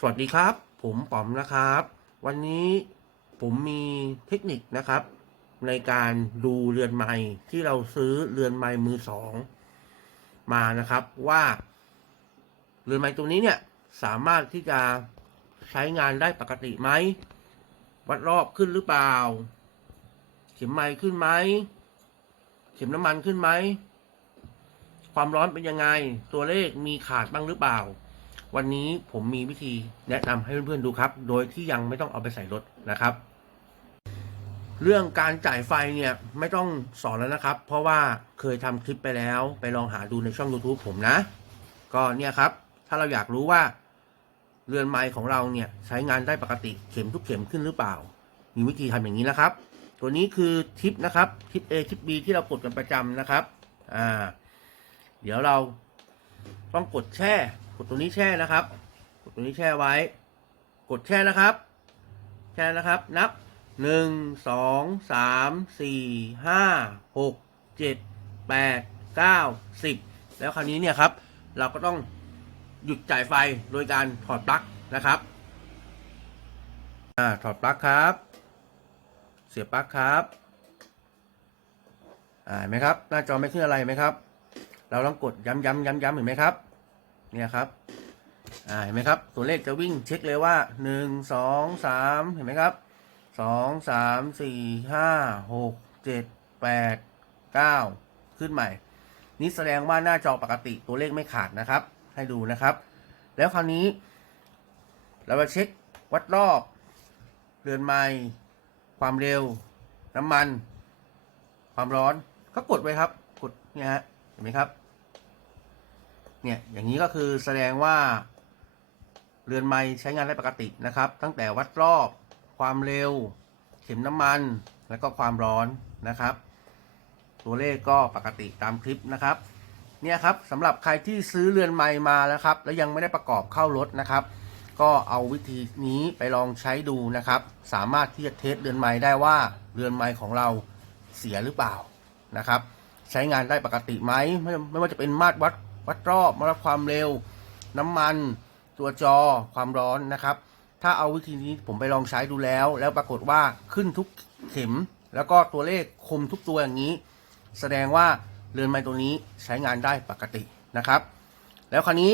สวัสดีครับ ผมป๋อมนะครับ วันนี้ผมมีเทคนิคนะครับ ในการดูเรือนไม้ที่เราซื้อเรือนไม้มือสองมานะครับว่า เรือนไม้ตัวนี้เนี่ยสามารถที่จะใช้งานได้ปกติไหมวัดรอบขึ้นหรือเปล่า เข็มไม้ขึ้นไหมเข็มน้ำมันขึ้นไหมความร้อนเป็นยังไง ตัวเลขมีขาดบ้างหรือเปล่า วันนี้ผมมีวิธีแนะนำให้เพื่อนๆดูครับ โดยที่ยังไม่ต้องเอาไปใส่รถนะครับ เรื่องการจ่ายไฟเนี่ยไม่ต้องสอนแล้วนะครับ เพราะว่าเคยทำคลิปไปแล้ว ไปลองหาดูในช่อง YouTube ผมนะ ก็เนี่ยครับ ถ้าเราอยากรู้ว่าเรือนไม้ของเราเนี่ยใช้งานได้ปกติเข็มทุกเข็มขึ้นหรือเปล่า มีวิธีทำอย่างนี้นะครับ ตัวนี้คือทิปนะครับทิป A ทิป B ที่เรากดกันประจำนะครับอ่าเดี๋ยวเรา ต้องกดแช่ กดตัวนี้แช่นะครับ กดตัวนี้แช่ไว้ กดแช่นะครับ แช่นะครับ นับหนึ่งสองสามสี่ห้าหกเจ็ดแปดเก้าสิบแล้วคราวนี้เนี่ยครับ เราก็ต้องหยุดจ่ายไฟโดยการถอดปลั๊กนะครับอ่าถอดปลั๊กครับ เสียบปลั๊กครับอ่าเห็นไหมครับ หน้าจอไม่ขึ้นอะไรไหมครับ เราต้องกดย้ำย้ำย้ำย้ำเห็นไหมครับ เนี่ยครับ อ่า เห็นไหมครับ ตัวเลขจะวิ่งเช็คเลยว่าหนึ่งสองสามเห็นไหมครับสองสามสี่ห้าหกเจ็ดแปดเก้าขึ้นใหม่ นี่แสดงว่าหน้าจอปกติตัวเลขไม่ขาดนะครับ ให้ดูนะครับ แล้วคราวนี้ เรามาเช็ควัดรอบ เรือนไม้ความเร็ว น้ำมัน ความร้อนก็กดไว้ครับ กดเนี่ยฮะ เห็นไหมครับ เนี่ยอย่างนี้ก็คือแสดงว่าเรือนไม้ใช้งานได้ปกตินะครับ ตั้งแต่วัดรอบ ความเร็ว เข็มน้ำมัน แล้วก็ความร้อนนะครับ ตัวเลขก็ปกติตามคลิปนะครับ เนี่ยครับสำหรับใครที่ซื้อเรือนไม้มาแล้วครับ แล้วยังไม่ได้ประกอบเข้ารถนะครับ ก็เอาวิธีนี้ไปลองใช้ดูนะครับ สามารถที่จะเทสเรือนไม้ได้ว่าเรือนไม้ของเราเสียหรือเปล่านะครับ ใช้งานได้ปกติไหมไม่ไม่ว่าจะเป็นมาตรวัดวัดรอบมาตรความเร็ว น้ำมันตัวจอความร้อนนะครับ ถ้าเอาวิธีนี้ผมไปลองใช้ดูแล้ว แล้วปรากฏว่าขึ้นทุกเข็ม แล้วก็ตัวเลขคมทุกตัวอย่างนี้ แสดงว่าเรือนไม้ตัวนี้ใช้งานได้ปกตินะครับ แล้วคราวนี้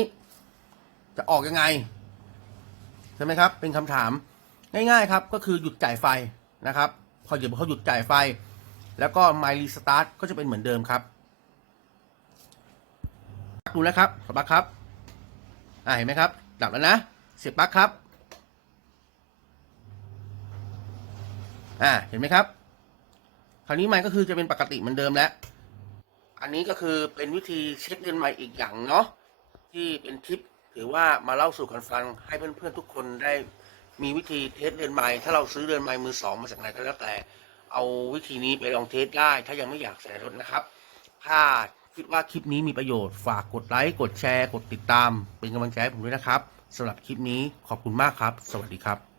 จะออกยังไงใช่ไหมครับ เป็นคำถามง่ายๆครับ ก็คือหยุดจ่ายไฟนะครับ พอหยุดเขาหยุดจ่ายไฟ แล้วก็ My Restart ก็จะเป็นเหมือนเดิมครับดูนะครับสปลั๊กครับอ่าเห็นไหมครับ ดับแล้วนะ เสียบปลั๊กครับ อ่า เห็นไหมครับ คราวนี้ไมค์ก็คือจะเป็นปกติเหมือนเดิมแล้ว อันนี้ก็คือเป็นวิธีเช็คเรือนไมค์อีกอย่างเนาะ ที่เป็นทิปถือว่ามาเล่าสู่กันฟังให้เพื่อนๆทุกคนได้มีวิธีเทสเรือนไมค์ถ้าเราซื้อเรือนไมค์มือสองมาจากไหนก็แล้วแต่ เอาวิธีนี้ไปลองเทสได้ ถ้ายังไม่อยากใส่รถนะครับ ถ้าคิดว่าคลิปนี้มีประโยชน์ฝากกดไลค์ กดแชร์ กดติดตาม เป็นกำลังใจให้ผมด้วยนะครับสำหรับคลิปนี้ขอบคุณมากครับ สวัสดีครับ